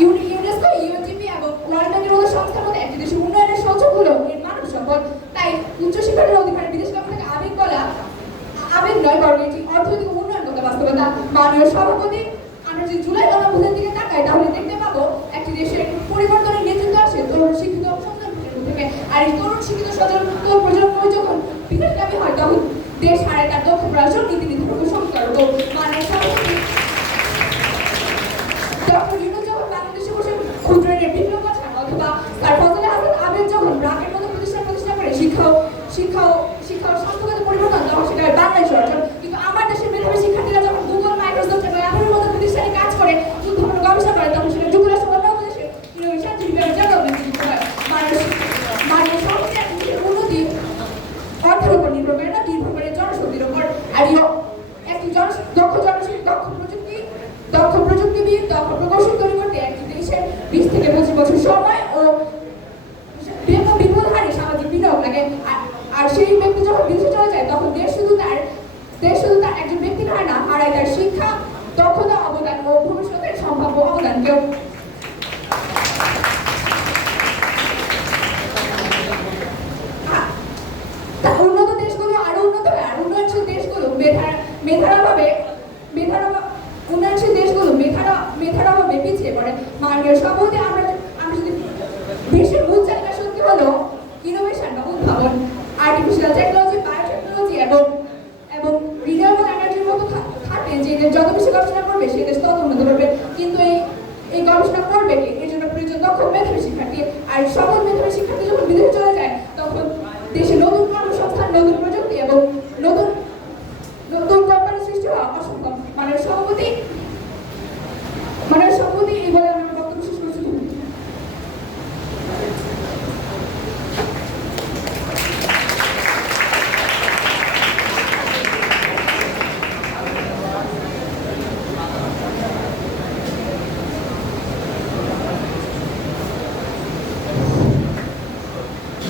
ইউনেস্কো, ইউএনডিপি এবং ওয়ার্ল্ড ব্যাংকের মতো সংস্থার মধ্যে একটি দেশের উন্নয়নের সূচক হলো এর মানব সম্পদ। তাই উচ্চশিক্ষার অধিকারী বিদেশগামীকে আবেগ বলা আবেগ নয়, বরং এটি অর্থনৈতিক উন্নয়নগত বাস্তবতা। মাননীয় সভাপতি, আমরা যদি জুলাই গণঅভ্যুত্থানের দিকে তাকাই তাহলে দেখতে পাবো একটি দেশের পরিবর্তনের নেতৃত্ব আসে তরুণ শিক্ষিত থেকে, আর এই তরুণ শিক্ষিত প্রজন্ম যখন বিদেশগামী হয় তখন দেশ হারায় তার দক্ষ প্রশাসন, নীতি নির্ধারক, সংস্কারক। মাননীয় সভাপতি ডক্টর ইউনূস যখন বাংলাদেশে বসে ক্ষুদ্র ঋণের বিপ্লব ঘটান, অথবা তার ফজলে হাসান আবেদ যখন ব্র্যাকের মতো প্রতিষ্ঠা করে শিক্ষা ও স্বাস্থ্যগত পরিবর্তন, তখন সেটা হয় বাংলাদেশ অর্জন। কিন্তু আমার দেশের মেধাবী শিক্ষার্থীরা যখন গুগল, মাইক্রোসফট এবং অ্যাপলের মতো প্রতিষ্ঠানে কাজ করে উদ্ভাবন গবেষণা করে, তখন সেটা যুক্তরাষ্ট্র অন্য দেশে ইনোভেশন বিভাগের জন্য নেতৃত্ব হয়। মাননীয় সভাপতি উন্নতি অর্থের উপর নির্ভর করে না, নির্ভর করে জনশক্তির উপর। আর একটি দক্ষ প্রযুক্তিবিদ, দক্ষ প্রকৌশল তৈরি করতে একটি দেশের 20 থেকে 25 বছর সময় ও বিপুলহারী সামাজিক বিনিয়োগ লাগে। আর সেই ব্যক্তি যখন বিদেশে চলে যায় তখন দেশ শুধু তার একজন ব্যক্তি না হারায় তার শিক্ষা, দক্ষতা, অবদান ও ভবিষ্যতের সম্ভাব্য অবদানকেও। উন্নত দেশগুলো আরো উন্নত হয়, আর উন্নয়নশীল দেশগুলো মেধার অভাবে দেশের মূল চালিকা শক্তি হলো ইনোভেশন বা উদ্ভাবন, আর্টিফিশিয়াল টেকনোলজি, বায়োটেকনোলজি এবং এবং রিনিউয়েবল এনার্জির মতো থাকে যে দেশ যত বেশি গবেষণা করবে সে দেশ তত উন্নত করবে। কিন্তু এই গবেষণা করবে কে? এর জন্য প্রয়োজন দক্ষ মেধাবী শিক্ষার্থী। আর সকল মেধাবী শিক্ষার্থী যখন বিদেশে চলে যায় তখন দেশে নতুন কর্মসংস্থান, নতুন প্রযুক্তি এবং নতুন নতুন কোম্পানি সৃষ্টি হওয়া অসম্ভব। মানব সম্পত্তি এই বলে আমি বক্তব্য শেষ করছি।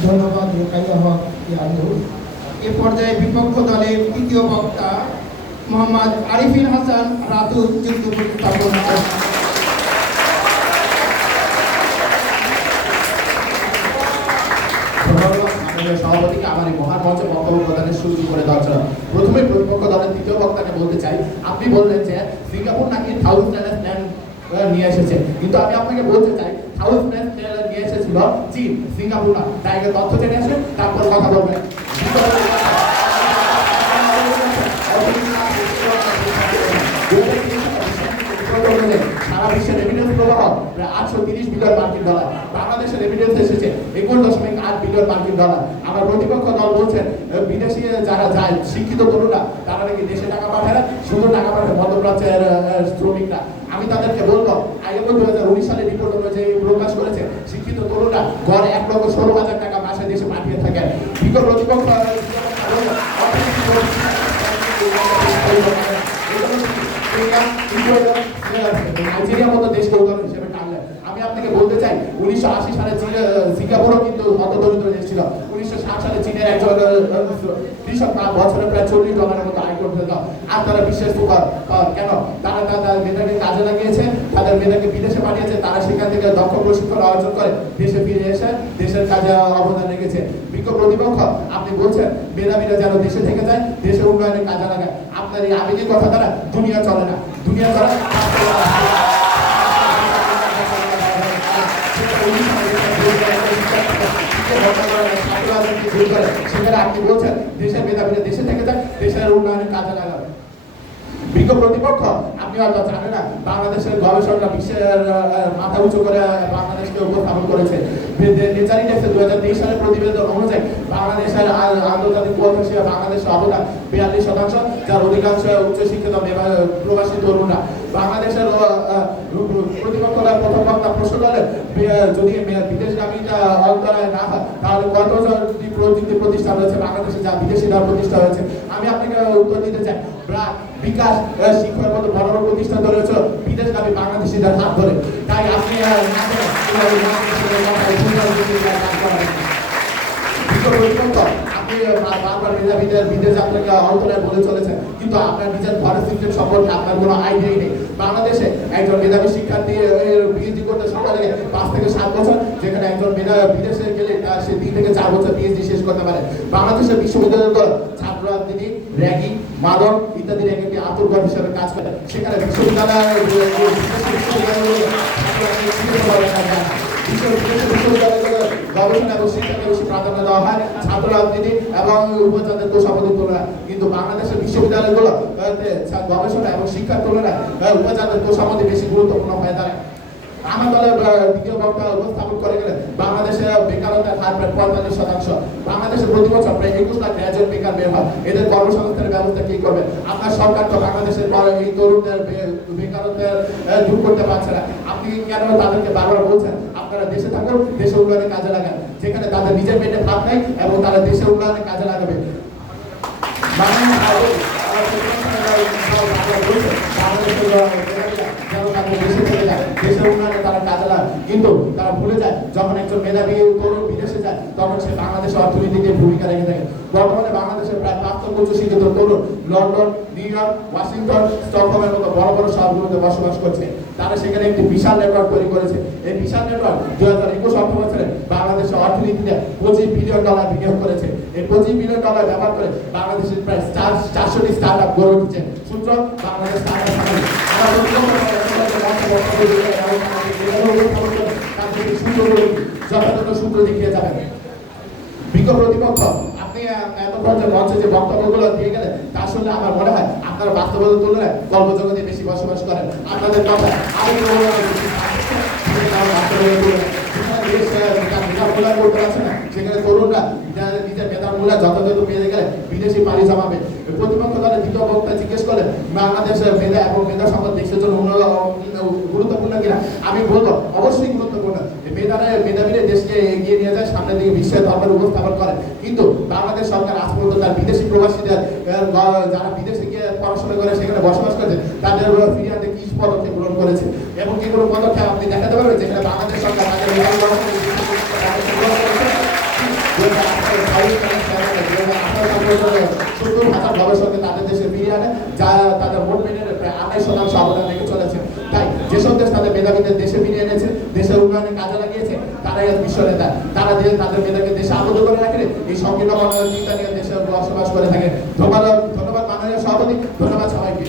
ধন্যবাদ রোকাইয়া হক ইয়াদু। এ পর্যায়ে বিপক্ষ দলের তৃতীয় বক্তা মোহাম্মদ আরিফিন হাসান রাতুল যুক্ত উপস্থাপন করেন। সভাপতিকে আমার এই মহান মঞ্চে বক্তব্য প্রদানের সুযোগ করে দেওয়ার জন্য প্রথমে প্রতিপক্ষ দলের তৃতীয় বক্তাকে বলতে চাই, আপনি বললেন যে সিঙ্গাপুর নাকি 1000 প্ল্যান নিয়ে এসেছে, কিন্তু আমি আপনাকে বলতে চাই 1000 প্ল্যান নিয়ে এসেছিল চীন, সিঙ্গাপুর না। তাই আগে তথ্য জেনে আসেন, তারপর কথা বলবেন। সারা বিশ্বের রেমিটেন্স প্রবাহ প্রায় 830 বিলিয়ন মার্কিন ডলার। বাংলাদেশের রেমিটেন্স এসেছে 21.8 বিলিয়ন মার্কিন ডলার। আমার প্রতিপক্ষ দল বলছেন বিদেশি যারা যায় শিক্ষিত তরুণরা তারা নাকি দেশে টাকা পাঠায় না, শুধু টাকা পাঠায় মধ্যপ্রাচ্যের শ্রমিকরা। আমি তাদেরকে বলবো আইএমও 2019 সালে রিপোর্ট অনুযায়ী প্রকাশ করেছে শিক্ষিত তরুণরা গড়ে 1,16,000 টাকা মাসে দেশে পাঠিয়ে থাকে। বিগত প্রতিপক্ষ নাইজেরিয়ার মতো দেশকে উদাহরণ হিসেবে টানলেন। আমি আপনাকে বলতে চাই 1980 সালে সিঙ্গাপুরও কিন্তু হতদরিদ্র দেশ ছিল। 1960 সালে চীনের একজন কৃষক বছরে প্রায় $40 মতো আয় করতে হতো। আর তারা বিশ্বাস কেন? তারা তাদের মেধাকে কাজে লাগিয়েছে, তাদের মেধাকে বিদেশে পাঠিয়েছে, তারা সেখান থেকে দক্ষ প্রশিক্ষণ অর্জন করে দেশে ফিরে এসে দেশের কাজে অবদান রেখেছে। বিজ্ঞ প্রতিপক্ষ আপনি বলছেন মেধাবীরা যেন দেশে থেকে যায়, দেশের উন্নয়নে কাজে লাগায়। আপনার এই আবেগের কথা দ্বারা দুনিয়া চলে না, দুনিয়া চলে সেখানে আপনি বলছেন দেশের মেধাবীরা দেশে থেকে যায়, দেশের উন্নয়নে কাজে লাগাবে। বিজ্ঞ প্রতিপক্ষ আপনি হয়তো জানেন না বাংলাদেশের গবেষকরা বিশ্বের মাথা উঁচু করে বাংলাদেশকে উপস্থাপন করেছে। নেচার ইন্ডেক্সে 2023 সালের প্রতিবেদন অনুযায়ী বাংলাদেশের আন্তর্জাতিক পরিষেবা বাংলাদেশের অবদান 42%, যার অধিকাংশ উচ্চশিক্ষিত প্রবাসী তরুণরা। বাংলাদেশের প্রতিপক্ষরা প্রথম বক্তা প্রশ্ন করেন যদি বিদেশগামীটা অন্তরায় না হয় তাহলে কতজন প্রযুক্তি প্রতিষ্ঠান রয়েছে বাংলাদেশে যা বিদেশিরা প্রতিষ্ঠা হয়েছে। আমি আপনাকে উত্তর দিতে চাই বিকাশ শিক্ষার মতো বড় বড় প্রতিষ্ঠান রয়েছে বিদেশগামী বাংলাদেশিদের হাত ধরে। তাই আপনি আপনি বারবার মেধাবীদের বিদেশ আপনাকে অন্তরায় বলে চলেছেন, কিন্তু আপনার নিজের ঘরের সিস্টেম সম্পর্কে আপনার কোনো আইডিয়াই নেই। বাংলাদেশে একজন মেধাবী শিক্ষার্থী পিএইচডি করতে সময় লাগে 5 থেকে 7 বছর, যেখানে একজন বিদেশে গেলে সে 3 থেকে 4 বছর পিএইচডি শেষ করতে পারে। বাংলাদেশের বিশ্ববিদ্যালয় ছাত্র রাজনীতি, র্যাগিং, মাদক ইত্যাদির একটি আন্তর্গত হিসেবে কাজ করে। সেখানে বিশ্ববিদ্যালয় গবেষণা এবং শিক্ষাকে বেশি প্রাধান্য দেওয়া হয়, ছাত্র রাজনীতি এবং উপাচার্যের তোষামোদের তুলনায়। কিন্তু বাংলাদেশের বিশ্ববিদ্যালয়গুলো গবেষণা এবং শিক্ষার তুলনায় উপাচার্যের তোষামোদে বেশি গুরুত্বপূর্ণ হয়ে দাঁড়ায়। আমার দলের দ্বিতীয় বক্তা উপস্থাপন করে গেলেন বাংলাদেশের বেকারত্বের হার প্রায় 45%। বাংলাদেশের প্রতি বছর প্রায় 21 লাখ গ্র্যাজুয়েট বেকার বের হয়। এদের কর্মসংস্থানের ব্যবস্থা কি করবে? আপনার সরকার তো বাংলাদেশের এই তরুণদের বেকারত্বের দূর করতে পারছে না। আপনি কেন তাদেরকে বারবার বলছেন আপনারা দেশে থাকুন, দেশে উন্নয়নে কাজে লাগান, যেখানে তাদের নিজের পেটে ভাত নাই এবং তারা দেশে উন্নয়নে কাজে লাগাবে। দেশের উন্নয়নে তারা কাজে লাগায়, কিন্তু তারা ভুলে যায় যখন একজন মেধাবী তরুণ বিদেশে যায় তখন সে বাংলাদেশের অর্থনীতিতে ভূমিকা রেখে থাকে। বর্তমানে বাংলাদেশের প্রায় 5 উচ্চ শিক্ষিত তরুণ লন্ডন, নিউ ইয়র্ক, ওয়াশিংটন, স্টকহোমের মতো বড় বড় শহরগুলোতে বসবাস করছে। তারা সেখানে একটি বিশাল নেটওয়ার্ক তৈরি করেছে। এই বিশাল নেটওয়ার্ক 2021 অর্থ বছরে বাংলাদেশের অর্থনীতিতে $25 বিলিয়ন বিনিয়োগ করেছে। এই $25 বিলিয়ন ব্যবহার করে বাংলাদেশের প্রায় 400টি স্টার্টআপ গড়ে উঠেছে। সূত্র বাংলাদেশ স্টার্টআপ যথাযথ সূত্র দেখিয়ে যাবেন। বিজ্ঞ প্রতিপক্ষ, আপনি এতক্ষণ যে মঞ্চে যে বক্তব্যগুলো দিয়ে গেলেন তা আসলে আমার মনে হয় আপনারা বাস্তবতার তুলনায় গল্প জগতে বেশি বসবাস করেন। আপনাদের কথা আরো করতে পারছে না, সেখানে তরুণরা নিজের মেধার মূল্য যথাযথ পেয়ে গেলে বিদেশি পাড়ি জমাবে। প্রতিপক্ষ দলের দ্বিতীয় বক্তা জিজ্ঞেস করলেন বাংলাদেশের মেধা এবং মেধা সম্পদ দেশের জন্য গুরুত্বপূর্ণ কিনা। আমি বলবো অবশ্যই গুরুত্বপূর্ণ। মেধাবীরা দেশকে এগিয়ে নিয়ে যায়, সামনের দিকে বিশ্বের দরবারে উপস্থাপন করে। কিন্তু বাংলাদেশ সরকার আজ পর্যন্ত তার বিদেশি প্রবাসীদের যারা বিদেশে গিয়ে পড়াশোনা করে সেখানে বসবাস করেছে তাদের ফিরিয়ে আনতে কি পদক্ষেপ গ্রহণ করেছে এবং কি কোনো পদক্ষেপ আপনি দেখাতে পারবেন যেখানে বাংলাদেশ সরকার তাদের গবেষককে তাদের দেশে ফিরিয়ে আনে, যা তাদের ভোট মেনে প্রায় 28% অবদান রেখে চলেছে। তাই যেসব দেশ তাদের মেধাবীদের দেশে ফিরিয়ে এনেছে, দেশের উন্নয়নে কাজে লাগিয়েছে, তারাই বিশ্ব নেতা। তারা তাদের মেধাকে দেশে আবদ্ধ করে রাখে এই সংকীর্ণ চিন্তা নিয়ে দেশে বসবাস করে থাকে। ধন্যবাদ মাননীয় সভাপতি, ধন্যবাদ সবাইকে।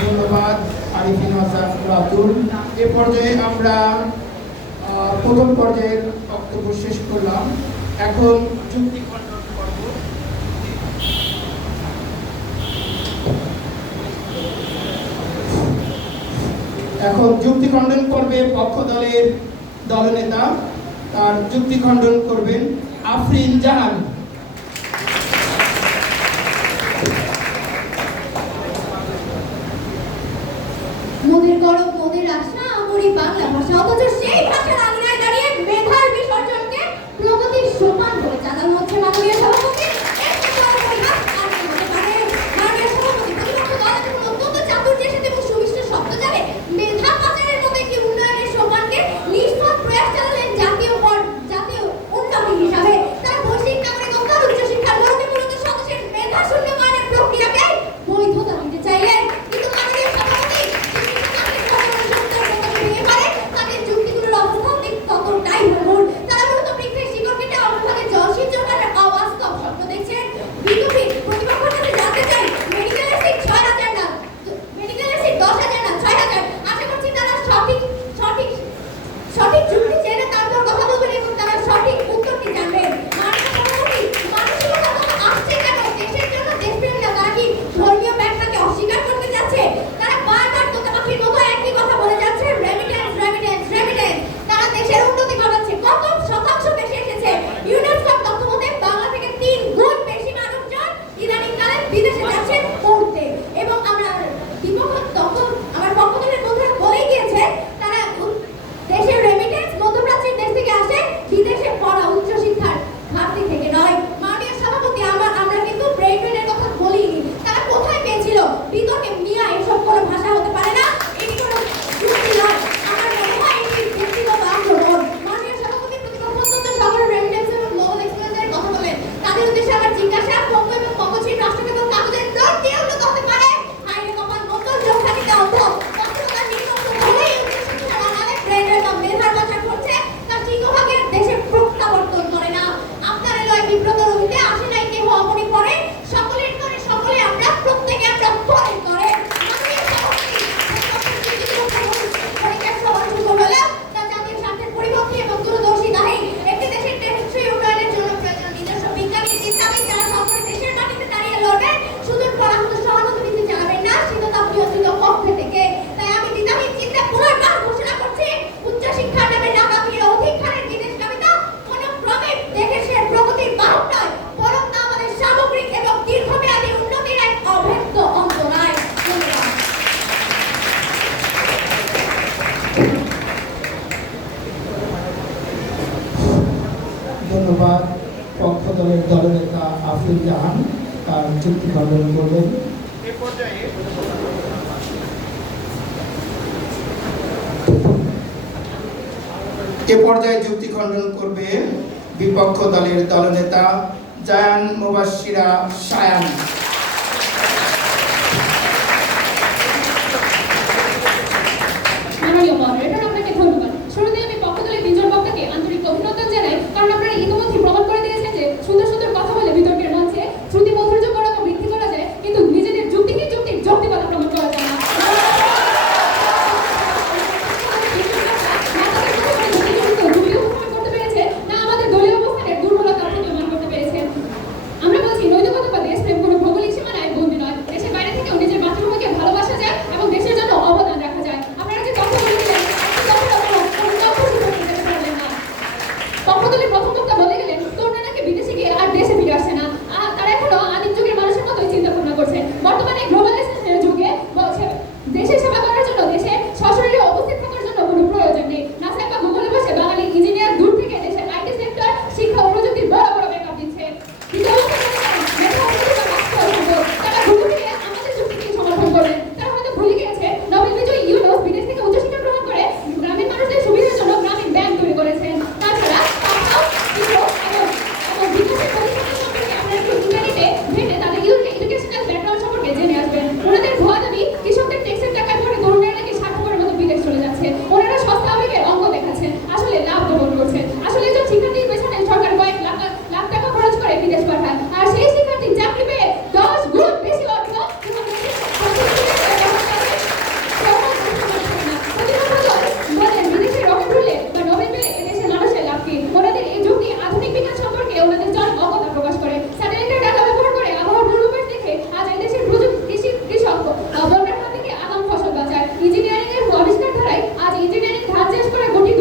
ধন্যবাদ আরিফিন হাসান রাতুল। এ পর্যায়ে আমরা প্রথম পর্যায়ের বক্তব্য শেষ করলাম। এখন যুক্তি খণ্ডন পর্ব। এখন যুক্তি খণ্ডন পর্বে পক্ষ দলের দলনেতা তার যুক্তি খণ্ডন করবেন আফরিন জাহান। মোদের গরব মোদের আশা আমরি বাংলা ভাষা, অথচ সেই ভাষার আঙিনায় দাঁড়িয়ে মেধার বিসর্জনকে প্রগতির সোপান বলে চাঁদানো হচ্ছে মাননীয় সভাপতি। মাননীয় সভাপতি প্রতিপক্ষ দল যখন অত্যন্ত চাতুর্যের সাথে এবং সুমিষ্ট শব্দ জানে মেধা পাচারের মতো একটি উন্নয়নের সোপানকে নিষ্ফল প্রয়াস চালালেন জাতীয় উন্নতি হিসাবে। তার বৈশ্বিক নাগরিক অঙ্গন উচ্চশিক্ষার গড়ে মূলত সদস্যের মেধা শূন্যমানের প্রক্রিয়াকে বৈধতা দিতে চাইলেন। কিন্তু মাননীয় সভাপতি তাদের যুক্তিগুলোর অবস্থান ততটাই ভুল। তারা মূলত বৃক্ষের শিকড় কেটে অবস্থানে জলসির জোগাড়ের অবাস্তব স্বপ্ন দেখছেন। বিদ্যুৎ প্রতিপক্ষের কাছে জানতে চাই মেডিকেল এসিড 6000 না, মেডিকেল এসিড 10000 না 6000। আশা করছি তারা সঠিক যুক্তি জেনে তারপর কথা বলবেন এবং তারা সঠিক উত্তরটি জানবেন। মাননীয় সভাপতি মানসিকতা আসছে কেন? দেশের জন্য দেশপ্রেম না, তারা কি ধর্মীয় ব্যাখ্যাকে অস্বীকার করতে যাচ্ছে? তারা বারবার তোতাপাখির মতো একই কথা বলে যাচ্ছে, রেমিটেন্স রেমিটেন্স রেমিটেন্স। তারা দেশের উন্নতি ঘটাচ্ছে, কত শতাংশ বেশি এসেছে। ইউনেস্কোর তথ্য মতে বাংলা থেকে 3 গুণ বেশি মানুষজন ইদানিংকালে বিদেশে যাচ্ছেন পড়তে। এবং আমার পক্ষ দলের বন্ধুরা বলে গিয়েছে তারা দেশের রেমিটেন্স মধ্যপ্রাচ্যের দেশ থেকে আসে, বিদেশে পড়া উচ্চশিক্ষার ঘাটতি থেকে নয়। মাননীয় সভাপতি আমরা কিন্তু ব্রেন ড্রেনের কথা বলিনি। তারা কোথায় পেয়েছিল? বিতর্কে মিয়া এসব কোনো ভাষা হতে পারে না, এটি কোনো যুক্তি নয়। আমার মনে হয় এটি ব্যক্তিগত আক্রমণ। মাননীয় সভাপতি প্রতিপক্ষ অত্যন্ত সাগরের রেমিটেন্স এবং গ্লোবাল এক্সপ্রেসের কথা বলেন। তাদের উদ্দেশ্যে আমার জিজ্ঞাসা, পঙ্গ এবং মগজহীন রাষ্ট্রকে এবং কাগজের নোট দিয়ে উন্নত হতে পারে? আইনে কপাল মন্ডল যোগসানিতে অন্ধ পত্রতার নির্মম হলেই উচ্চশিক্ষার আড়ালে ব্রেন ড্রেন বা মেধার পাচার করছে, তার সিংহভাগের দেশে প্রত্যাবর্তন করে না। আপনার এলাকায় বিব্রত রহিতে আসে নাই কেহ অমনি পরে, সকলের করে সকলে আমরা প্রত্যেকে আমরা পরে করে। মাননীয় সভাপতি পরীক্ষার সবার শুরু হলেও তা জাতীয় স্বার্থের পরিপন্থী এবং দূরদর্শী নয়। একটি দেশের টেকসই উন্নয়নের জন্য প্রয়োজন নিজস্ব বিজ্ঞানী চিন্তাবিদ যারা সরকারি দেশের মাটিতে দাঁড়িয়ে লড়বেন, শুধু পরাহত সহানুভূতি জানাবেন না শীততা প্রিয়চিত পক্ষে থেকে। তাই আমি দ্বিধাহীন চিন্তা পুনর্বার ঘোষণা করছি, উচ্চশিক্ষার নামে নাকামির অধিকারের বিদেশগামিতা কোনো ক্রমে দেশের প্রগতির বাহক নয়, বরং তা আমাদের সামগ্রিক এবং দীর্ঘমেয়াদী উন্নতির এক অভেদ্য অন্তরায়। ধন্যবাদ। পক্ষ দলের দলনেতা আফরিন জাহান তার যুক্তি খণ্ডন করবেন। এ পর্যায়ে যুক্তি খণ্ডন করবে বিপক্ষ দলের দলনেতা জায়ান মুবাশশিরা শায়ান। মাননীয় মডারেটর, আপনাকে ধন্যবাদ। শুরুতে আমি পক্ষ দলের 3 জন বক্তাকে আন্তরিক অভিনন্দন জানাই, কারণ আপনারা ইতিমধ্যে প্রমাণ করে দিয়েছেন যে সুন্দর সুন্দর কথা বলে বিতর্কের মঞ্চে শ্রুতি মধুর্য করা বা বৃদ্ধি করা যায়, কিন্তু নিজেদের যুক্তিহীন যুক্তির যোগ্য বর্তমানে গ্লোবালাইজেশনের যুগে দেশের সেবা করার জন্য দেশে সশরীরে উপস্থিত থাকার জন্য কোনো প্রয়োজন নেই। নাসা বা গুগলে বসে বাঙালি ইঞ্জিনিয়ার দূর থেকে দেশের আইটি সেক্টর, শিক্ষা ও প্রযুক্তির বড় বড় ব্যাকআপ দিচ্ছে। তারা ভুলে আমাদের যুক্তিকে সমর্থন করবেন। তারা হয়তো ভুলে গিয়েছে নোবেল বিজয়ী ইউনুস বিদেশ থেকে উচ্চশিক্ষা গ্রহণ করে গ্রামীণ মানুষদের সুবিধার জন্য গ্রামীণ ব্যাংক তৈরি করেছেন। তাছাড়া বিকাশের পরিকল্পনা সম্পর্কে আপনারা একটু ইন্টারনেটে ঘেঁটে তাদের এডুকেশনাল ব্যাকগ্রাউন্ড সম্পর্কে জেনে আসবেন। ওনাদের ভুয়া দাবি কৃষকদের ট্যাক্সের টাকায় পরে তরুণেরা নাকি স্বার্থপরের মতো বিদেশ চলে যাচ্ছে। ওনারা সস্তা আবেগের অঙ্ক দেখাচ্ছেন, আসলে লাভ গ্রহণ করছেন। আসলে একজন শিক্ষার্থীর পেছনে সরকার কয়েক লাখ টাকা খরচ করে বিদেশ পাঠায়, আর সেই শিক্ষার্থী চাকরি পেয়ে 10 গুণ বেশি অর্থ বিদেশে রকেট উড়লে বা নোবেল পেলে এদেশের মানুষের লাভ কি? ওনাদের এই যুক্তি আধুনিক বিজ্ঞান সম্পর্কে ওনাদের জনক অজ্ঞতা প্রকাশ করে। স্যাটেলাইটের ডাটা ব্যবহার করে আবহাওয়ার পূর্বাভাস দেখে আজ এই দেশের কৃষক বন্যার হাত থেকে আগাম ফসল বাঁচায়। ইঞ্জিনিয়ারিং এর আবিষ্কার ধারায় আজ ইঞ্জিনিয়ারিং ধার চাষ করে কোটি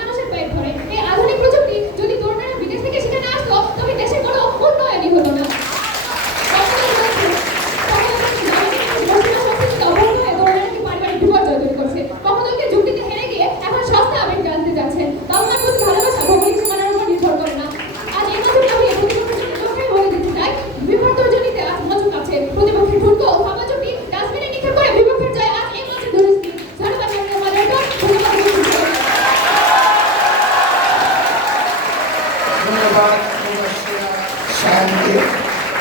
মানুষের পেট ভরে। এই আধুনিক প্রযুক্তি যদি তরুণরা বিদেশ থেকে শিখে না আসতো তবে দেশের কোনো উন্নয়নই হতো না। যুক্তিতে হেরে গিয়ে এখন সস্তা আবেগ জানতে যাচ্ছেন। বাংলার প্রতি ভালোবাসা ভৌগোলিক সীমানার উপর নির্ভর করে না। আজ এই মজুরটা হয়ে প্রতিপক্ষের বলে দিতে চাই, বিভক্তজনিতে আজ মজুর আছে। প্রতিপক্ষের ঠুনকো ও ভাবাচুটি ডাস্টবিনে নিক্ষেপ করে বিপক্ষের জয় আজ এই মঞ্চে ধরেছি। ধন্যবাদ সায়নকে।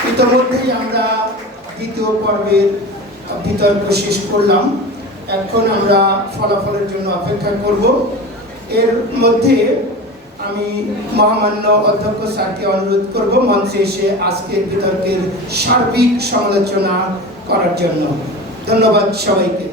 ইতিমধ্যেই আমরা দ্বিতীয় পর্বের বিতর্ক শেষ করলাম। এখন আমরা ফলাফলের জন্য অপেক্ষা করব। এর মধ্যে আমি মহামান্য অধ্যক্ষ স্যারকে অনুরোধ করব মঞ্চে এসে আজকের বিতর্কের সার্বিক সমালোচনা করার জন্য। ধন্যবাদ সবাইকে।